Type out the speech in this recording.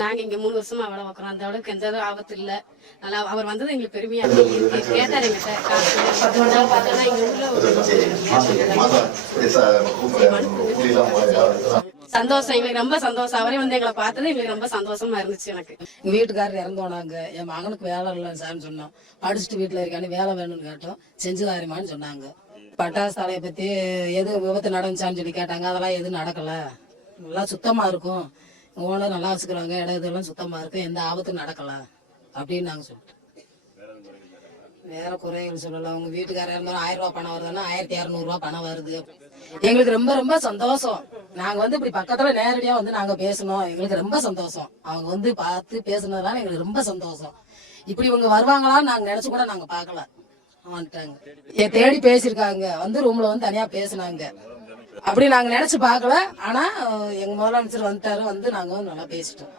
நாங்க இங்க 3 வருஷமா வேலை பார்க்குறோம். அந்த அளவுக்கு எந்த ஆபத்து இல்ல. நல்லா அவர் வந்தது எங்களுக்கு பெருமையா இருக்கு. கேட்டாரு எங்கிட்ட காசு பார்த்தோன்னா இங்க உள்ள சந்தோஷம், எங்களுக்கு ரொம்ப சந்தோஷம். அவரே வந்து எங்களை பார்த்தது எங்களுக்கு ரொம்ப சந்தோஷமா இருந்துச்சு. எனக்கு எங்க வீட்டுக்காரர் இறந்தோனாங்க. என் மகனுக்கு வேலை இல்லைன்னு சார்னு சொன்னோம். படிச்சுட்டு வீட்டுல இருக்கான்னு வேலை வேணும்னு கேட்டோம். செஞ்சுதாரிமான்னு சொன்னாங்க. பட்டாசு தலையை பத்தி எது விபத்து நடந்துச்சான்னு சொல்லி கேட்டாங்க. அதெல்லாம் எதுவும் நடக்கல, நல்லா சுத்தமா இருக்கும், ஓனர் நல்லா வச்சுக்கிறாங்க, இடம் இதெல்லாம் சுத்தமா இருக்கும், எந்த ஆபத்தும் நடக்கல அப்படின்னு நாங்க சொல்லிட்டோம். வேற குறைகள் சொல்லலாம். உங்க வீட்டுக்காரர் இருந்தாலும் 1000 ரூபாய் பணம் வருதுன்னா 1200 ரூபாய் பணம் வருது. எங்களுக்கு ரொம்ப ரொம்ப சந்தோஷம். நாங்க வந்து இப்படி பக்கத்துல நேரடியா வந்து நாங்க பேசணும், எங்களுக்கு ரொம்ப சந்தோஷம். அவங்க வந்து பார்த்து பேசுனதுனால எங்களுக்கு ரொம்ப சந்தோஷம். இப்படி இவங்க வருவாங்களான்னு நாங்க நினைச்சு கூட நாங்க பாக்கல. வந்துட்டாங்க, தேடி பேசியிருக்காங்க, வந்து ரூம்ல வந்து தனியா பேசினாங்க. அப்படி நாங்க நினைச்சு பாக்கல. ஆனா எங்க முதலமைச்சர் வந்துட்டாரு, வந்து நாங்க நல்லா பேசிட்டோம்.